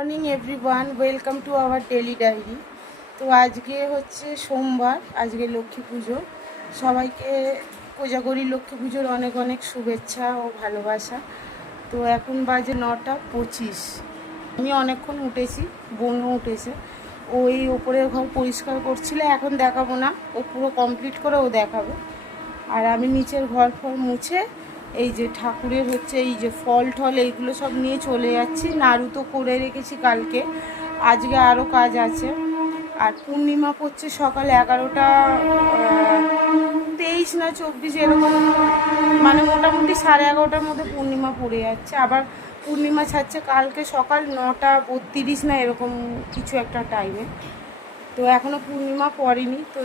Morning everyone, welcome to our daily diary. তো আজকে হচ্ছে সোমবার, আজকে লক্ষ্মী পুজো। সবাইকে কোজাগরি লক্ষ্মী পুজোর অনেক অনেক শুভেচ্ছা ও ভালোবাসা। তো এখন বাজে নটা পঁচিশ। আমি অনেকক্ষণ উঠেছি, বোনও উঠেছে। ওই ওপরের ঘর পরিষ্কার করছিল, এখন দেখাবো না। ও পুরো কমপ্লিট করে ও দেখাবে। আর আমি নিচের ঘর ফর মুছে এই যে ঠাকুরের হচ্ছে এই যে ফল টল এইগুলো সব নিয়ে চলে যাচ্ছি। নাড়ু তো করে রেখেছি কালকে। আজকে আরও কাজ আছে। আর পূর্ণিমা পড়ছে সকাল এগারোটা তেইশ না চব্বিশ এরকম। মানে মোটামুটি সাড়ে এগারোটার মধ্যে পূর্ণিমা পড়ে যাচ্ছে। আবার পূর্ণিমা ছাড়ছে কালকে সকাল নটা বত্রিশ না এরকম কিছু একটা টাইমে তো এখনও পূর্ণিমা পড়েনি। তো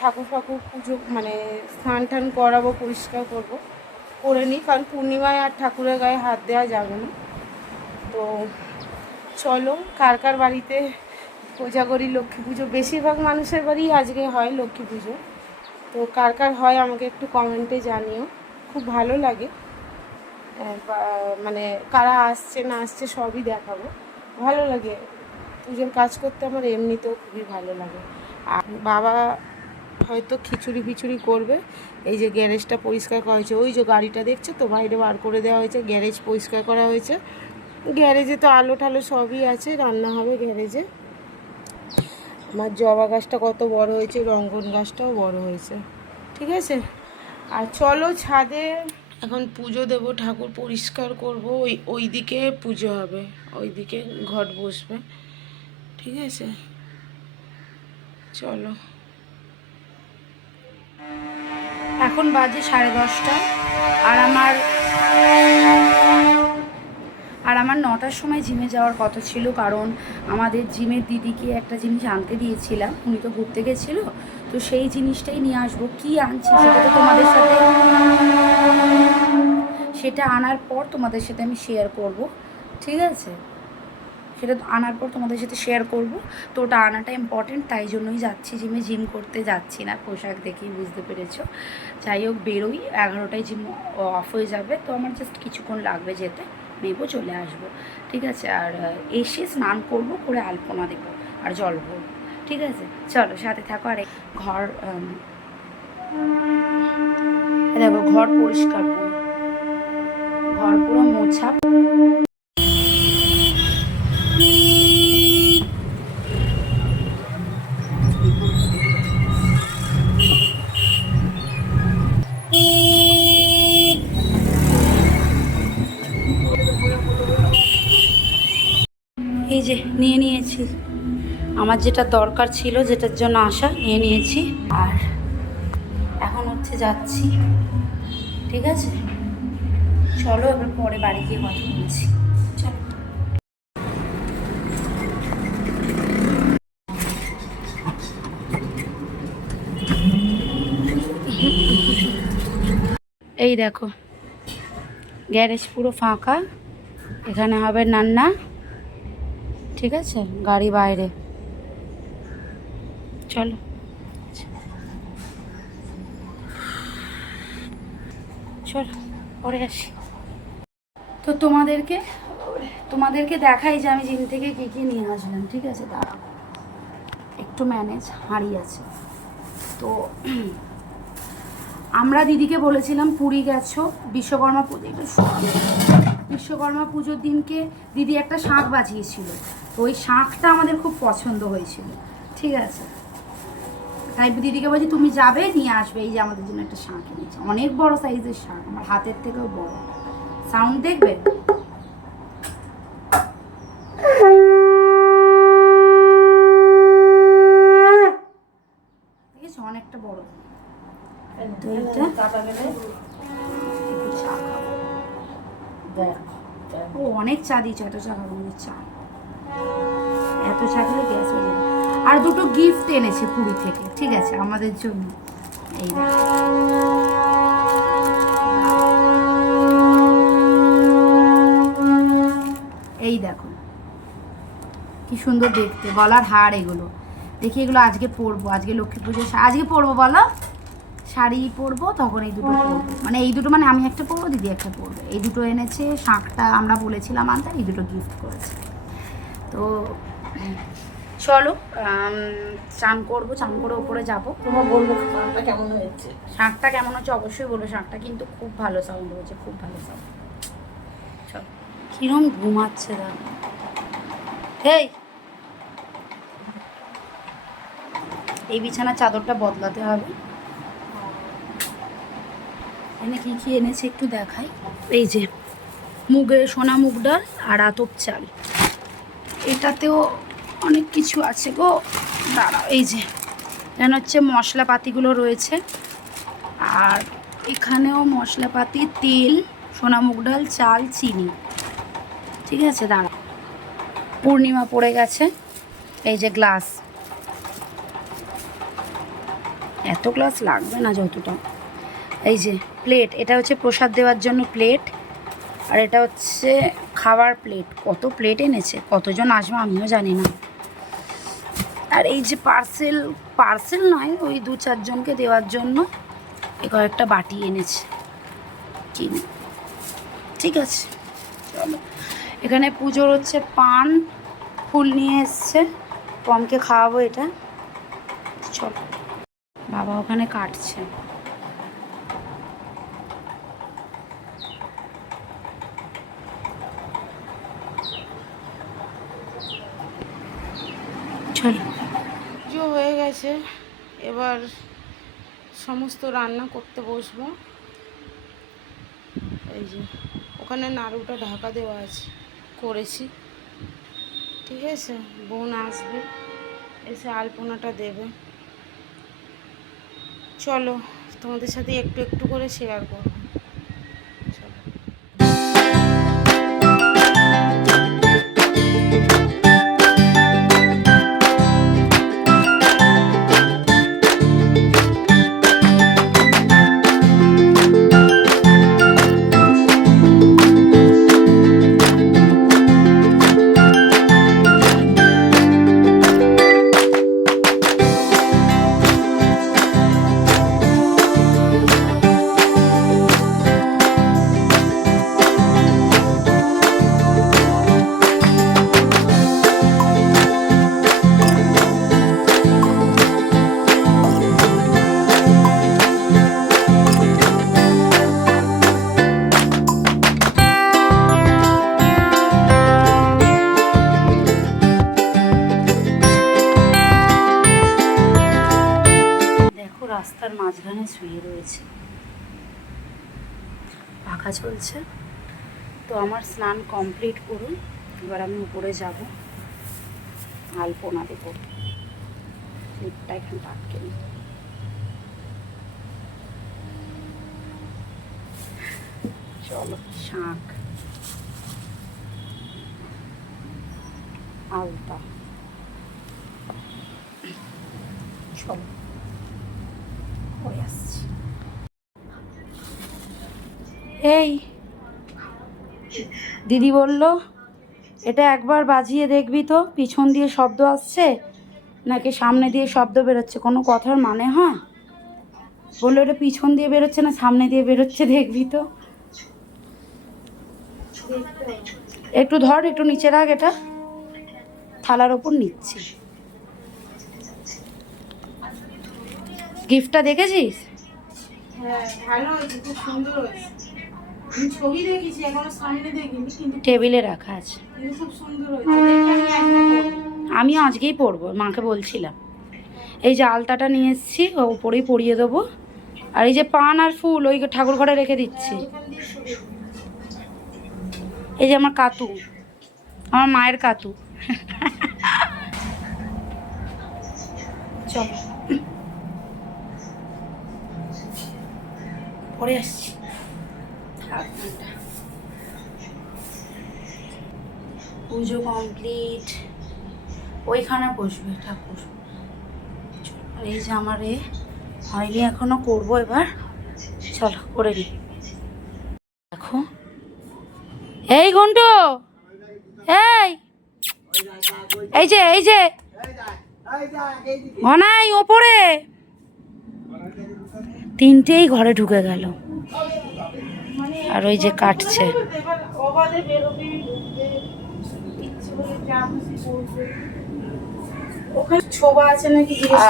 ঠাকুর ফাকুর পুজো মানে স্নান টান করাবো, পরিষ্কার করব। করে নিই কারণ পূর্ণিমায় আর ঠাকুরের গায়ে হাত দেওয়া যাবে না। তো চলো, কার কার বাড়িতে পূজা করি, লক্ষ্মী পুজো? বেশিরভাগ মানুষের বাড়ি আজকে হয় লক্ষ্মী পুজো। তো কার কার হয় আমাকে একটু কমেন্টে জানিও, খুব ভালো লাগে। মানে কারা আসছে, না আসছে সবই দেখাবো। ভালো লাগে, পুজোর কাজ করতে আমার এমনিতেও খুবই ভালো লাগে। আর বাবা হয়তো খিচুড়ি ফিচুড়ি করবে। এই যে গ্যারেজটা পরিষ্কার করা হয়েছে। ওই যে গাড়িটা দেখছে তো? বাইরে বার করে দেওয়া হয়েছে। গ্যারেজ পরিষ্কার করা হয়েছে। গ্যারেজে তো আলো ঠালো সবই আছে। রান্না হবে গ্যারেজে। আমার জবা গাছটা কত বড় হয়েছে, রঙ্গন গাছটাও বড় হয়েছে। ঠিক আছে? আর চলো ছাদে এখন পুজো দেব, ঠাকুর পরিষ্কার করব। ওই ওই দিকে পুজো হবে। ওই দিকে ঘট বসবে। ঠিক আছে? চলো। এখন বাজে সাড়ে দশটা, আর আমার আর আমার নটার সময় জিমে যাওয়ার কথা ছিল, কারণ আমাদের জিমের দিদিকে একটা জিনিস আনতে দিয়েছিলাম, উনি তো ঘুরতে গেছিল, তো সেই জিনিসটাই নিয়ে আসব। কি আনছি সেটা তোমাদের সাথে? সেটা আনার পর তোমাদের সাথে আমি শেয়ার করব, ঠিক আছে? সেটা আনার পর তোমাদের সাথে শেয়ার করব। তো ওটা আনাটা ইম্পর্টেন্ট তাই জন্যই যাচ্ছি জিমে জিম করতে যাচ্ছি না, পোশাক দেখেই বুঝতে পেরেছ। যাই হোক, বেরোই। এগারোটায় জিম অফ হয়ে যাবে। তো আমার জাস্ট কিছুক্ষণ লাগবে যেতে। নেব, চলে আসব। ঠিক আছে? আর এসে স্নান করব, করে আলপনা দেবো আর জল ভরবো। ঠিক আছে? চলো, সাথে থাকো। আর ঘর দেখো, ঘর পরিষ্কার ঘর পুরো মোছা। আমার যেটা দরকার ছিল, যেটার জন্য আসা নিয়ে নিয়েছি। আর এখন হচ্ছে যাচ্ছি। ঠিক আছে? চলো, এবার পরে বাড়ি গিয়ে কথা বলছি। এই দেখো, গ্যারেজ পুরো ফাঁকা। এখানে হবে নান্না। ঠিক আছে? গাড়ি বাইরে। চলো। চলো, পরে আসি। তো তোমাদেরকে তোমাদেরকে দেখাই যে আমি জিম থেকে কী কী নিয়ে আসলাম, ঠিক আছে? দাঁড়াও। একটু ম্যানেজ হাঁড়ি আছে। তো আমরা দিদিকে বলেছিলাম পুরী গেছো, বিশ্বকর্মা পুজো বিশ্বকর্মা পুজোর দিনকে দিদি একটা শাঁখ বাজিয়েছিল। তো ওই শাঁখটা আমাদের খুব পছন্দ হয়েছিল, ঠিক আছে? তাই দিদিকে বলছি তুমি যাবে নিয়ে আসবে। এই যে আমাদের জন্য একটা শাঁখ এনেছে। অনেক বড় সাইজের শাঁখ আমার হাতের থেকেও বড়। সাউন্ড দেখবে? অনেকটা বড়। তো এটা ও অনেক চা দিয়েছে এত চা খাব চা। এত চা খেলে গ্যাস হয়ে যাবে। আর দুটো গিফট এনেছে পুরী থেকে, ঠিক আছে, আমাদের জন্য। এই দেখো। এই দেখো। কি সুন্দর দেখতে, গলার হার এগুলো। দেখি এগুলো আজকে পরবো, আজকে লক্ষ্মী পুজো আজকে পরবো বলো? শাড়ি পরবো, তখন এই দুটো মানে এই দুটো মানে আমি একটা পরবো, দিদি একটা পরবে। এই দুটো এনেছে, শাঁখটা আমরা বলেছিলাম আনতে, এই দুটো গিফট করেছে। তো চলো চান করব চান করে ওপরে যাব। তোমার বলব খাবারটা কেমন হয়েছে? শাঁখটা কেমন হচ্ছে অবশ্যই বলো শাঁখটা কিন্তু খুব ভালো সাউন্ড হয়েছে খুব ভালো সাউন্ড চল। কিরম ঘুমাচ্ছে দাদা এই এই বিছানার চাদরটা বদলাতে হবে। এনে কি কি এনেছে একটু দেখাই। এই যে মুগে সোনা মুগ ডাল আর আতপ চাল। এটাতেও অনেক কিছু আছে গো। দাঁড়াও, এই যে যেন হচ্ছে মশলাপাতিগুলো রয়েছে। আর এখানেও মশলাপাতি, তেল সোনা মুগ ডাল, চাল, চিনি। ঠিক আছে দাঁড়া পূর্ণিমা পড়ে গেছে, এই যে গ্লাস। এত গ্লাস লাগবে না যতটা। এই যে, প্লেট, এটা হচ্ছে প্রসাদ দেওয়ার জন্য প্লেট। আর এটা হচ্ছে খাবার প্লেট। কত প্লেট এনেছে, কতজন আসবে আমিও জানি না। আর এই যে পার্সেল পার্সেল নয়, ওই দু চারজনকে দেওয়ার জন্য এ কয়েকটা বাটি এনেছে। কিনে। ঠিক আছে, চলো। এখানে পুজোর হচ্ছে পান, ফুল নিয়ে এসছে। পমকে খাওয়াবো এটা। চলো। বাবা ওখানে কাটছে চলো পুজো হয়ে গেছে এবার সমস্ত রান্না করতে বসবো। এই যে, ওখানে নাড়ুটা ঢাকা দেওয়া আছে, করেছি। ঠিক আছে, বোন আসবে, এসে আলপনাটা দেবে। চলো, তোমাদের সাথে একটু একটু করে শেয়ার করব। মাঝখানে শুয়ে রয়েছে। পাখা চলছে। তো আমার স্নান কমপ্লিট করুন। এবার আমি উপরে যাব। আলপনা দেবো লিপটা এখানে আটকে নিই। চলো, শাঁখ। আলতা। চলো। আসছি। এই, দিদি বলল, এটা একবার বাজিয়ে দেখবি তো, পিছন দিয়ে শব্দ আসছে, নাকি সামনে দিয়ে শব্দ বেরোচ্ছে, কোনো কথার মানে হয়? বলল, এটা পিছন দিয়ে বেরোচ্ছে না, সামনে দিয়ে বেরোচ্ছে, দেখবি তো। একটু ধর, একটু নিচে রাখ এটা, থালার ওপর নিচ্ছি গিফটটা দেখেছিস হ্যাঁ ভালো হয়েছে খুব সুন্দর হয়েছে আমি ছবি দেখেছি এখনও সামনে দেখিনি কিন্তু টেবিলে রাখা আছে। আমিও আজকেই পরবো মাকে বলছিলাম। এই যে আলতাটা নিয়ে এসেছি ও উপরেই পরিয়ে দেবো। আর এই যে পান আর ফুল ওই ঠাকুর ঘরে রেখে দিচ্ছি। যাও। এই যে আমার কাতু আমার মায়ের কাতু। চল। পরে আসছি। পুজো কমপ্লিট। ওইখানে বসবে, ঠাকুর। এই যে আমার এ হয়নি, এখনও করব এবার। চলো, করে নি দেখো। এই ঘন্টু! এই! এই যে এই যে। ঘনাই ওপরে! তিনটেই ঘরে ঢুকে গেল। আর ওই যে কাটছে।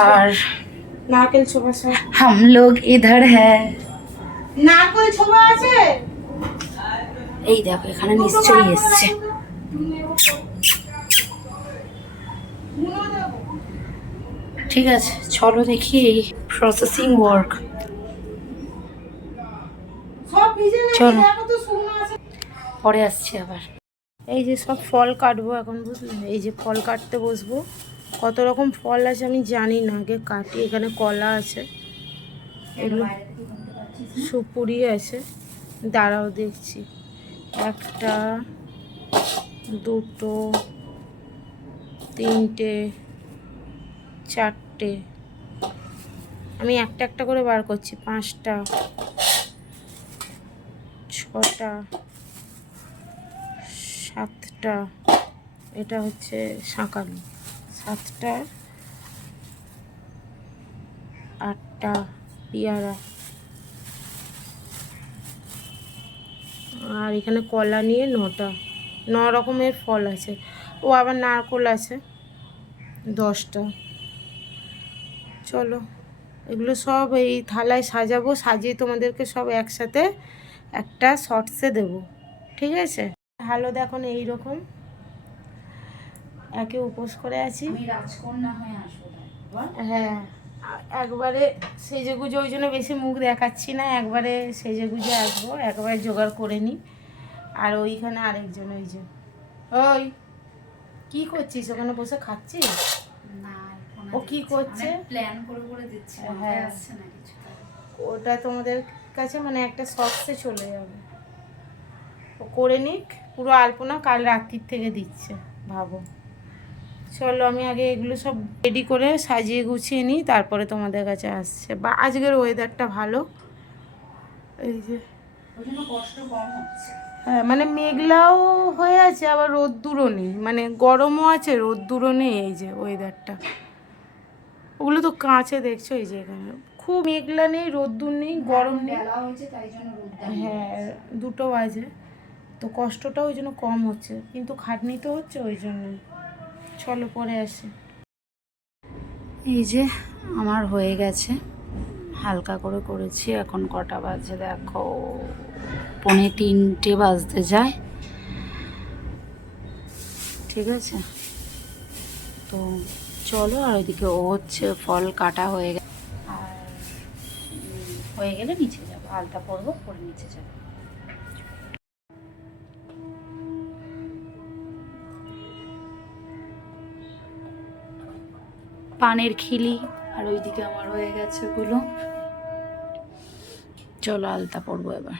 আর নারকেল ছোবা হ্যাঁ নারকেল আছে? এই দেখো এখানে নিশ্চয়ই এসছে। ঠিক আছে চলো দেখি প্রসেসিং ওয়ার্ক চলো। পরে আসছি আবার। এই যে সব ফল কাটবো এখন বুঝলে? এই যে ফল কাটতে বসবো। কত রকম ফল আছে আমি জানি না আগে কাটি। এখানে কলা আছে। এগুলো সুপুরি আছে। দাঁড়াও দেখছি। একটা দুটো তিনটে চারটে। আমি একটা একটা করে বার করছি পাঁচটা। ছটা, সাতটা, এটা হচ্ছে শাঁকালু সাতটা, আটটা, পেয়ারা। আর এখানে কলা নিয়ে নটা, ন রকমের ফল আছে। ও আবার নারকোল আছে, দশটা। চলো, এগুলো সব এই থালায় সাজাবো, সাজিয়ে তোমাদেরকে সব একসাথে একটা শর্টসে দেবো ঠিক আছে? ভালো দেখুন এই রকম একে উপোস করে আছি। হয়ে একবারে সেজে গুজে ওই জন্য বেশি মুখ দেখাচ্ছি না একবারে সেজে গুজে আসব একবারে জোগাড় করে নিই। আর ওইখানে আরেকজন ওই যে ওই কি করছিস? ওখানে বসে খাচ্ছিস? ও কি করছে? প্ল্যান করে করে দিচ্ছি হ্যাঁ। ওটা তোমাদের কাছে মানে একটা শখসে চলে যাবে। ও করে নিক পুরো আলপনা কাল রাত্রির থেকে দিচ্ছে ভাবো। চলো আমি আগে এগুলো সব রেডি করে সাজিয়ে গুছিয়ে নিই তারপরে তোমাদের কাছে আসছে। বা আজকের ওয়েদারটা ভালো। এই যে। হ্যাঁ মানে মেঘলাও হয়ে আছে আবার রোদ্দুরও নেই। মানে গরমও আছে রোদ্দুরও নেই এই যে ওয়েদারটা ওগুলো তো কাঁচে দেখছ এই যে এখানে। খুব মেঘলা নেই রোদ্দুর নেই গরম নেই। হ্যাঁ দুটো বাজে। তো কষ্টটা ওই জন্য কম হচ্ছে কিন্তু খাটনি তো হচ্ছে ওই জন্য চলো পরে আসি। এই যে আমার হয়ে গেছে হালকা করে করেছি এখন কটা বাজে দেখো। পৌনে তিনটে বাজতে যায়। ঠিক আছে? তো চলো আর ওইদিকে ও হচ্ছে ফল কাটা হয়ে গেছে। হয়ে গেলে নিচে যাব, আলতা পরবো, পরে নিচে যাব। পানের খিলি, আর ওইদিকে আমার হয়ে গেছে ওগুলো চলো আলতা পরবো এবার।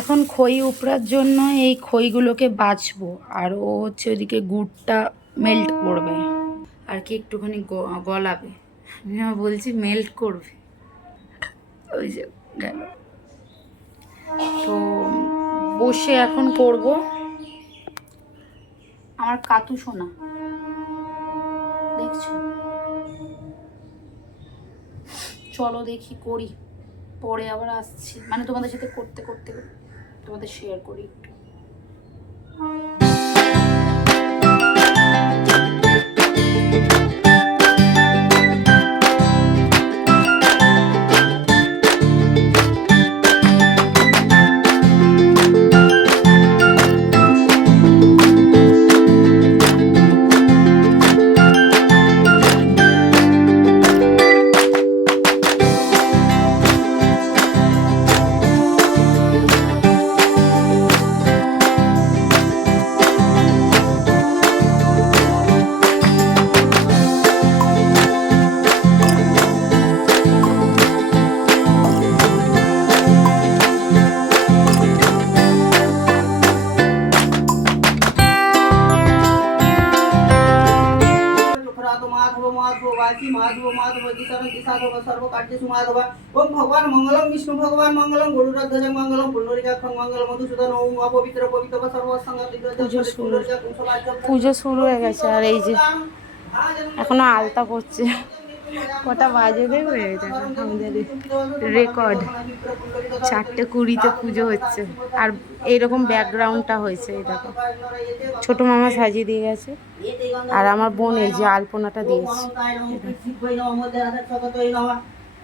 এখন খই উপড়ার জন্য এই খইগুলোকে বাছবো আর ও হচ্ছে ওইদিকে গুড়টা মেল্ট করবে। আর কি একটুখানি গলাবে। আমি বলছি, মেল্ট করবে। ওই যে গেল। তো বসে এখন করব। আমার কাতু শোনা দেখছ? চলো দেখি, করি। পরে আবার আসছি। মানে তোমাদের সাথে করতে করতে তোমাদের শেয়ার করি একটু। মঙ্গলম গরুরধ্বজ মঙ্গলম পুণ্ডরিকাক্ষং মঙ্গলম মধুসূদন ওম অপবিত্র পবিত্র পুজো শুরু। হয়ে গেছে আর এই যে এখনও আলতা পড়ছে। কটা বাজে দেখবে এটা? আমাদের রেকর্ড। চারটে কুড়িতে পুজো হচ্ছে। আর এইরকম ব্যাকগ্রাউন্ডটা হয়েছে এই দেখো। ছোটো মামা সাজিয়ে দিয়ে গেছে। আর আমার বোন এই যে আলপনাটা দিয়েছে।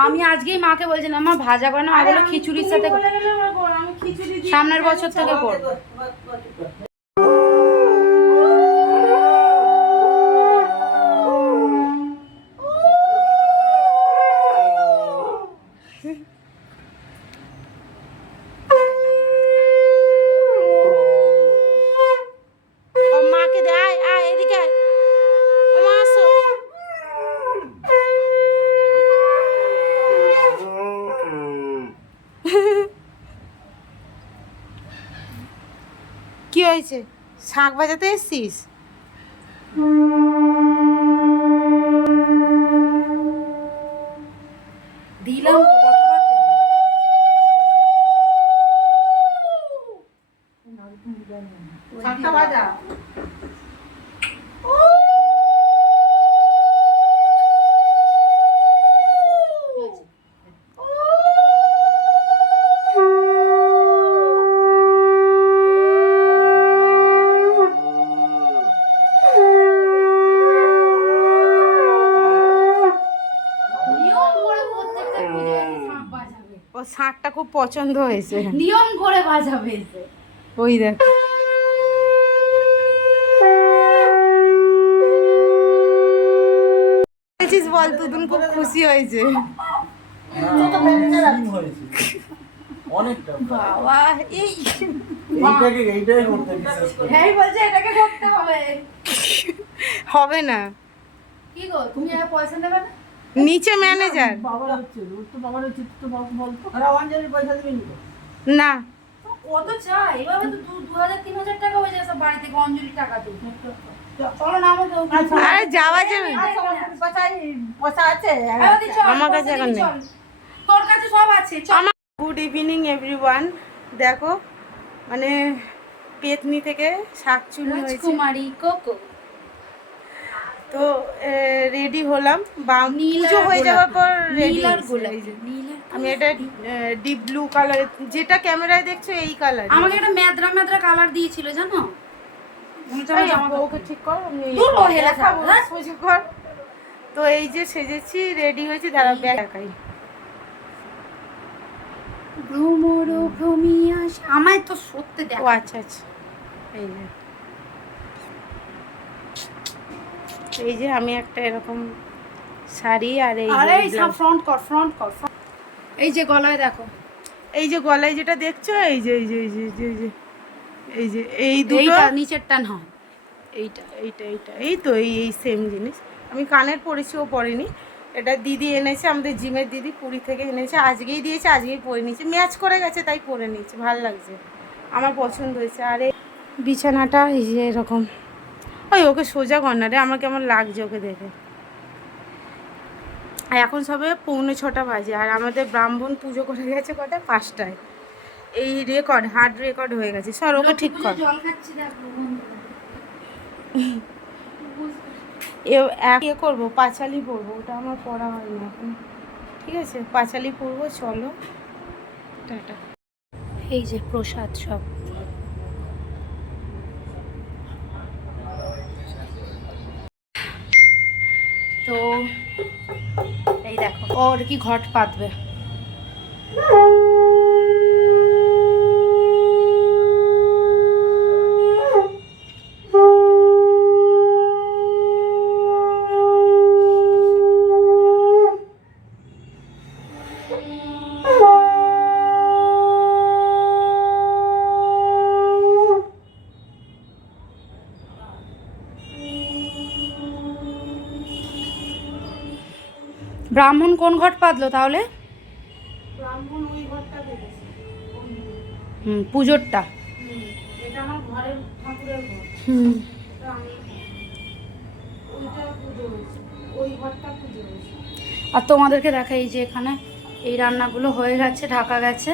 আমি আজকেই মাকে বলছিলাম মা ভাজা করে না ওগুলো খিচুড়ির সাথে সামনের বছর থেকে করব ও মাকে দে আয় আয় এদিকে আয় ও মা আসো হয়েছে? শাঁখ বাজাতে এসছিস? দিলাম? শাঁখটা বাজা পছন্দ হয়েছে। নিয়ম করে বাজাবে। ওই দেখ। দেখেছিস বল তুদুন খুব খুশি হয়েছে। অনেকটা। বাবা এই এইটাকে এইটাই করতে বিশ্বাস করি। হ্যাঁ বলছে এটাকে করতে হবে। হবে না। কি গো তুমি আর পয়সা দেবে না? নিচে ম্যানেজার তো তো না কত চাই এভাবে তো দু দু হাজার তিন হাজার টাকা হয়ে যায় সব বাড়ি থেকে অঞ্জলি টাকা দিই না আমাকে আরে যাওয়া যাবে। আছে। আমার কাছে এখন নেই। তোর কাছে সব আছে চল। আমার গুড ইভিনিং এভরিওয়ান দেখো মানে পেতনি থেকে শাক হয়েছে। রাজকুমারী কোকো। তো রেডি হলাম। বা পুজো হয়ে যাওয়ার পর রেডি আমি এটা ডিপ ব্লু কালার যেটা ক্যামেরায় দেখছ এই কালার আমাকে একটা মেদ্রা মেদ্রা কালার দিয়েছিল জানো? ওকে ঠিক কর কর তো এই যে সেজেছি রেডি হয়েছি দাঁড়া একাই ভ্রমর ভ্রমিয়াস আমায় তো সত্যি দেখ। আচ্ছা আচ্ছা। এই যে। এই যে আমি একটা এরকম শাড়ি আর এই আরে এই। ফ্রন্ট কর ফ্রন্ট কর এই যে গলায় দেখো। এই যে গলায় যেটা দেখছ এই যে এই যে এই যে এই যে, এই যে এই দুটো? এইটা নিচেরটা হয় এইটা। এইটা এইটা। এই তো এই এই সেম জিনিস। আমি কানের পরেছি ও পরেনি। এটা দিদি এনেছে আমাদের জিমের দিদি পুরী থেকে এনেছে। আজকেই দিয়েছে আজকেই পরে নিয়েছে। ম্যাচ করে গেছে তাই পরে নিয়েছে। ভালো লাগছে। আমার পছন্দ হয়েছে। আর বিছানাটা এই যে এরকম। ওই ওকে সোজা কর না রে আমার কেমন লাগছে ওকে দেখে। আর এখন সবে পৌনে ছটা বাজে আর আমাদের ব্রাহ্মণ পুজো করে গেছে কটা? পাঁচটায়। এই রেকর্ড হার্ড রেকর্ড হয়ে গেছে। সর ওকে ঠিক কর। এ ইয়ে করব পাঁচালি পরবো ওটা আমার পড়া হয়নি এখন। ঠিক আছে? পাঁচালি পরবো চলো। টাটা। এই যে প্রসাদ সব। তো এই দেখো। ওর কি ঘট পাতবে? ব্রাহ্মণ কোন ঘট পাতলো তাহলে? হুম পুজোরটা। হুম, আর তোমাদেরকে দেখা এই যে এখানে এই রান্নাগুলো হয়ে গেছে ঢাকা গেছে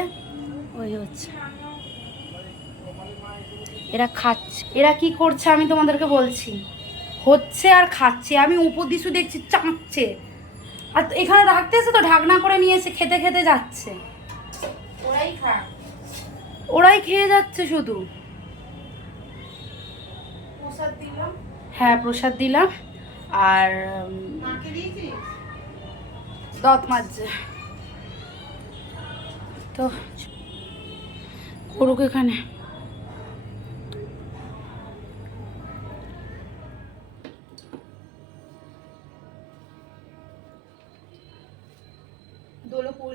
ওই হচ্ছে। এরা খাচ্ছে এরা কি করছে আমি তোমাদেরকে বলছি? হচ্ছে আর খাচ্ছে আমি উপর দিশু দেখছি চাঁচছে আর এখানে রাখতে এসে তো ঢাকনা করে নিয়ে এসে খেতে খেতে যাচ্ছে। ওরাই খা। ওরাই খেয়ে যাচ্ছে শুধু। প্রসাদ দিলাম। হ্যাঁ প্রসাদ দিলাম। আর দাঁত মাজছে। তো করুক এখানে।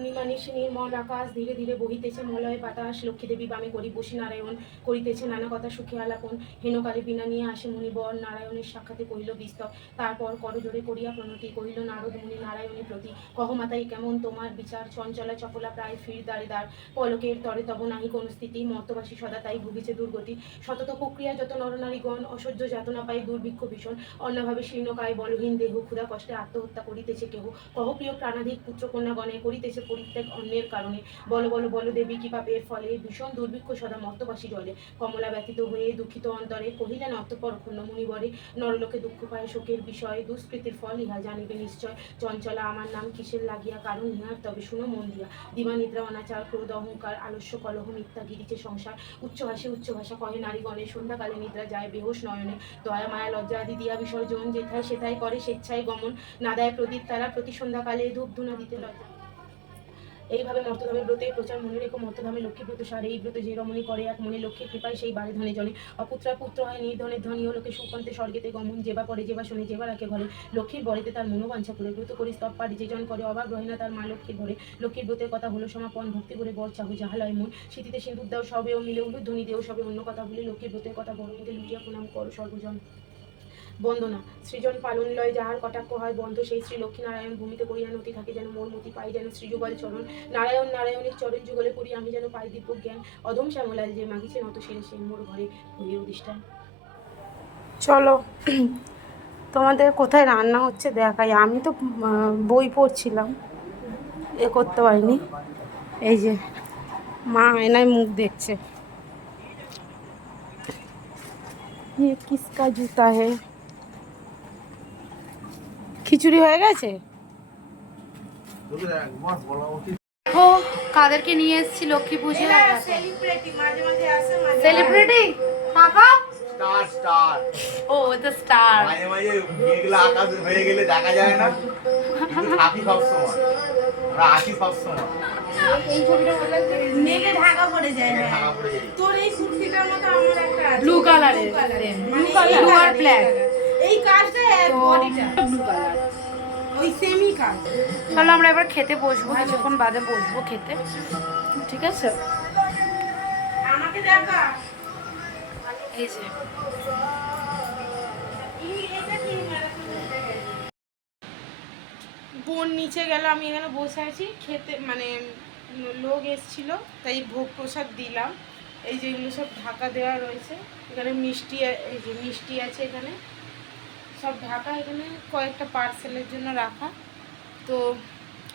পূর্ণিমা নিশি নির্মল আকাশ ধীরে ধীরে বহিতেছে মলয় বাতাস। লক্ষ্মীদেবী বামে করি বসি নারায়ণ করিতেছে নানা কথা সুখে আলাপন। হেনকালে বিনা নিয়ে আসে মুনিবর নারায়ণের সাক্ষাতে কহিল, বিস্তর। তারপর করজোরে করিয়া প্রণতি কহিল নারদ মুনি নারায়ণের প্রতি কহ মাতাই কেমন তোমার বিচার। চঞ্চলা চপলা প্রায় ফির দাঁড়ে দাঁড় পলকের তরে তব নাহি কোন স্থিতি। মর্তবাসী সদা তাই ভুগিছে দুর্গতি। শতত প্রক্রিয়া যত নরনারীগণ, অসহ্য যাতনা পায় দুর্ভিক্ষ ভীষণ। অন্যভাবে শীর্ণকায় বলহীন দেহ ক্ষুধা কষ্টে আত্মহত্যা করিতেছে কেহ। কহ প্রিয় প্রাণাধিক পুত্র কন্যাগণে করিতেছে পরিত্যাগ অন্যের কারণে। বল বল বল দেবী কি পাপের ফলে ভীষণ দুর্ভিক্ষ সদা মর্তবাসী জলে। কমলা ব্যতীত হয়ে দুঃখিত অন্তরে কহিলেন ক্ষুণ্ণ মুনিবরে নরলোকে দুঃখ পায় শোকের বিষয়, দুষ্কৃতির ফল ইহা জানিবে নিশ্চয়। চঞ্চলা, আমার নাম কিসের লাগিয়া, কারণ ইহার তবে শুনো মন দিয়া। দিবানিদ্রা, অনাচার, ক্রোধ, অহংকার, আলস্য, কলহ, মিথ্যা গিরিচে সংসার, উচ্চ হাসি উচ্চ ভাষা কহে নারীগণে সন্ধ্যাকালে নিদ্রা যায় বেহোশ নয়নে। দয়া, মায়া, লজ্জা আদি দিয়া বিসর্জন, যেথায় সেথায় করে স্বেচ্ছায় গমন। না দেয় প্রদীপ, তারা প্রতি সন্ধ্যাকালে ধূপ ধুনা দিতে লজ্জা। এইভাবে মর্তধামের ব্রতে প্রচার মনে রেখো, মর্তধামে লক্ষ্মী ব্রত সার। এই ব্রত যে রমণী করে এক মনে লক্ষ্মীর কৃপায়, সেই বারে ধনে জনে অপুত্রা পুত্র হয় নির্ধনের ধনী ও লোকে সুকন্তে স্বর্গেতে গমন যেবা পরে যেবা শুনে যেবা রাখে ঘরে। লক্ষ্মীর বরেতে তার মনোবাঞ্ছা করে ব্রত করি স্তব পারি যে জন করে অবাক রহে না তার মা লক্ষ্মীর ঘরে। লক্ষ্মীর ব্রতের কথা হলো সমাপন, ভক্তি করে বর চাহু যাহালয় মন। স্মৃতিতে সিঁদুর দাও, সবেও মিলে উলু ধ্বনি দেও, সবে অন্য কথা বলে লক্ষ্মীর ব্রতের কথা বড় লুটিয়া প্রণাম করো সর্বজন। বন্দনা সৃজন পালন লয় যাহার কটাক্ষ হয় বন্ধ সেই শ্রী লক্ষ্মীনারায়ণ ভূমিতে করিয়া নতি থাকে যেন মোর মতি পাই যেন শ্রীযুগল চরণ নারায়ণ নারায়ণের চরণ যুগলে পড়ি আমি যেন পাই দিব্য জ্ঞান অধম শ্যামলাল যে মাগিছে নত সেরে সেই মোর ঘরে হয়ে অধিষ্ঠান চলো তোমাদের কোথায় রান্না হচ্ছে দেখাই আমি তো আহ, বই পড়ছিলাম এ করতে পারিনি এই যে মা আয়নায় মুখ দেখছে ये किसका जूता है খিচুড়ি হয়ে গেছে? ও কাদেরকে নিয়ে এসেছি লক্ষ্মী পুজো। সেলিব্রিটি মাঝে মাঝে আসে মাঝে সেলিব্রিটি টাকা স্টার স্টার ও এটা স্টার মাঝে মাঝে মেঘলা আকাশ হয়ে গেলে দেখা যায় না। থাকি সবসময়। আমরা আসি সবসময়। এই ছবিটা বলে মেঘে ঢাকা পড়ে যায় না ঢাকা পড়ে যাই তোর এই কুর্তিটার মতো আমার একটা এই। এই কাজটা বডিটা ব্লু কালার সেমই কাজ চলো আমরা এবার খেতে বসবো কিছুক্ষণ বাদে বসবো খেতে। ঠিক আছে? আমাকে দেখা। এই যে। বোন নিচে গেল আমি এখানে বসে আছি। খেতে মানে লোক এসছিল তাই ভোগ প্রসাদ দিলাম। এই যে এগুলো সব ঢাকা দেওয়া রয়েছে। এখানে মিষ্টি এই যে মিষ্টি আছে এখানে। সব ঢাকা এখানে কয়েকটা পার্সেলের জন্য রাখা। তো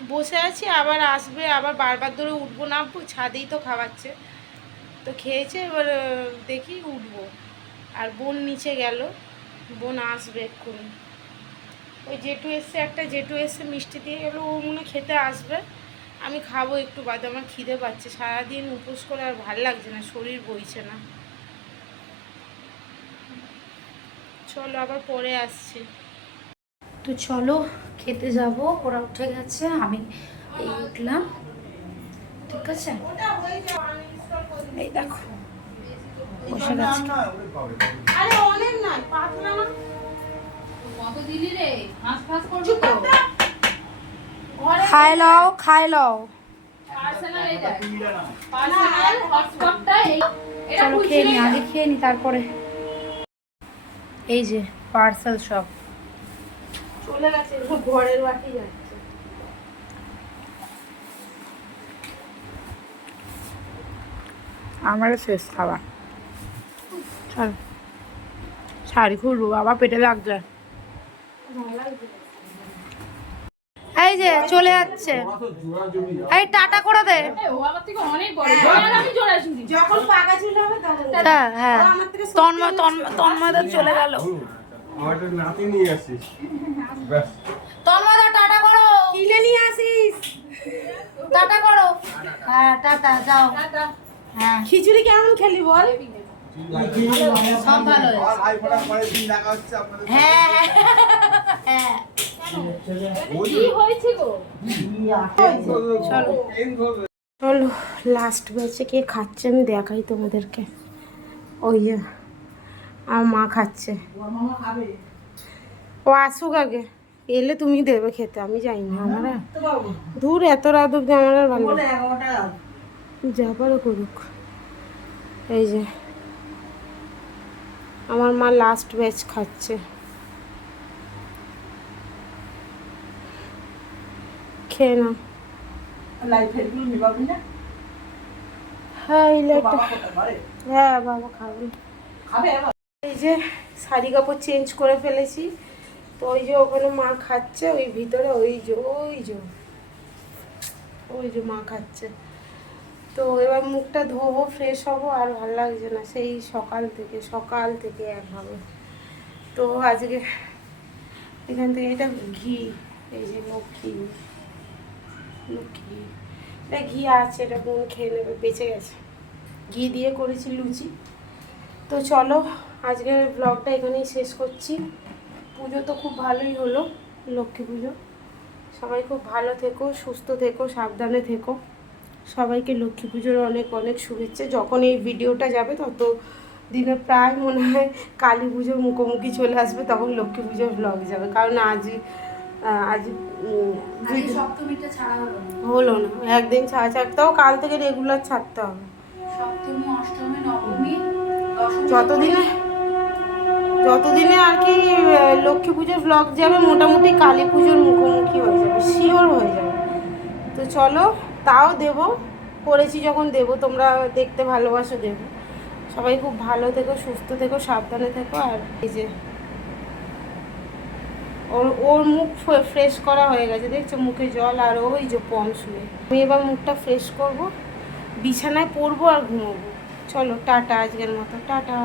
বসে আছি, আবার আসবে, আবার বারবার ধরে উঠবো নামবো ছাদেই তো খাওয়াচ্ছে। তো খেয়েছে, এবার দেখি উঠবো। আর বোন নিচে গেল, বোন আসবে এক্ষুনি। ওই জেঠু এসছে, একটা জেঠু এসছে, মিষ্টি দিয়ে গেলো, ও মনে খেতে আসবে। আমি খাব একটু, বাদে আমার খিদে পাচ্ছে। সারাদিন উপোস করে আর ভালো লাগছে না, শরীর বইছে না। চলো আবার পরে আসছি। তো চলো খেতে যাব। ওরা উঠে গেছে আমি এই উঠলাম। ঠিক আছে? এই দেখো বসে গেছে। আরে অনেক নয় পাতলা না। কত দিলি রে? হাঁস ফাঁস করবি তো। কর তো। ঘরে খাই লও খাই লও। পার্সোনাল এটা পার্সোনাল হটস্পটটা এই এটা চলো খেয়ে নি আগে খেয়ে নি তারপরে। এই যে পার্সেল শপ চলে গেছে ঘরের বাকি যাচ্ছে। আমারও শেষ খাবার। চল। শাড়ি খুলবো বাবা পেটে লাগছে। এই যে চলে যাচ্ছে। এই টাটা করে দে। হ্যাঁ হ্যাঁ। তন্ময় তন্ময়দা চলে গেল। তন্ময়দা টাটা করো। কিনে নিয়ে আসিস। টাটা করো। হ্যাঁ টাটা যাও। হ্যাঁ। খিচুড়ি কেমন খেলি বল? সব ভালো হ্যাঁ হ্যাঁ কি হয়েছে গো? চলো চলো লাস্ট ব্যাচে কে খাচ্ছে আমি দেখাই তোমাদেরকে। ওই যে আমার মা খাচ্ছে। ও আসুক আগে এলে তুমি দেবে খেতে আমি যাই না। আমার দূর এত রাত অব্দি আমার আর ভালো লাগে যা পারো করুক। এই যে আমার মা লাস্ট ব্যাচ খাচ্ছে। খেয়ে না? হ্যাঁ হ্যাঁ বাবা খাবে। এই যে শাড়ি কাপড় চেঞ্জ করে ফেলেছি। তো ওই যে ওখানে মা খাচ্ছে ওই ভিতরে ওই যে ওই যে ওই যে মা খাচ্ছে। তো এবার মুখটা ধোবো ফ্রেশ হব, আর ভালো লাগছে না। সেই সকাল থেকে সকাল থেকে একভাবে তো আজকে এখান থেকে এটা ঘি, এই যে লক্ষ্মী লক্ষ্মী। এটা ঘি আছে, এটা বোন খেয়ে নেবে, বেঁচে গেছে। ঘি দিয়ে করেছি লুচি। তো চলো, আজকের ব্লগটা এখানেই শেষ করছি। পুজো তো খুব ভালোই হলো, লক্ষ্মী পুজো। সবাই খুব ভালো থেকো, সুস্থ থেকো, সাবধানে থেকো। সবাইকে লক্ষ্মী পুজোর অনেক অনেক শুভেচ্ছা। যখন এই ভিডিওটা যাবে তত দিনে প্রায় মনে হয় কালী পুজোর মুখোমুখি চলে আসবে তখন লক্ষ্মী পুজোর ব্লগ যাবে। কারণ আজ আজ সপ্তমীটা ছাড়া হলো না। হলো না। একদিন ছাড়া ছাড়তেও কাল থেকে রেগুলার ছাড়তে হবে। সপ্তমী অষ্টমী নবমী যতদিনে যতদিনে আর কি লক্ষ্মী পুজোর ব্লগ যাবে মোটামুটি কালী পুজোর মুখোমুখি হয়ে যাবে শিওর হয়ে যাবে। তো চলো তাও দেবো, করেছি যখন দেবো, তোমরা দেখতে ভালোবাসো দেবো। সবাই খুব ভালো থেকো, সুস্থ থেকো, সাবধানে থেকো, আর এই যে ওর ওর মুখ ফ্রেশ করা হয়ে গেছে, দেখছ? মুখে জল আর ওই যে পম শুয়ে আমি এবার মুখটা ফ্রেশ করব, বিছানায় পরবো আর ঘুমোবো। চলো, টাটা, আজকের মতো। টাটা।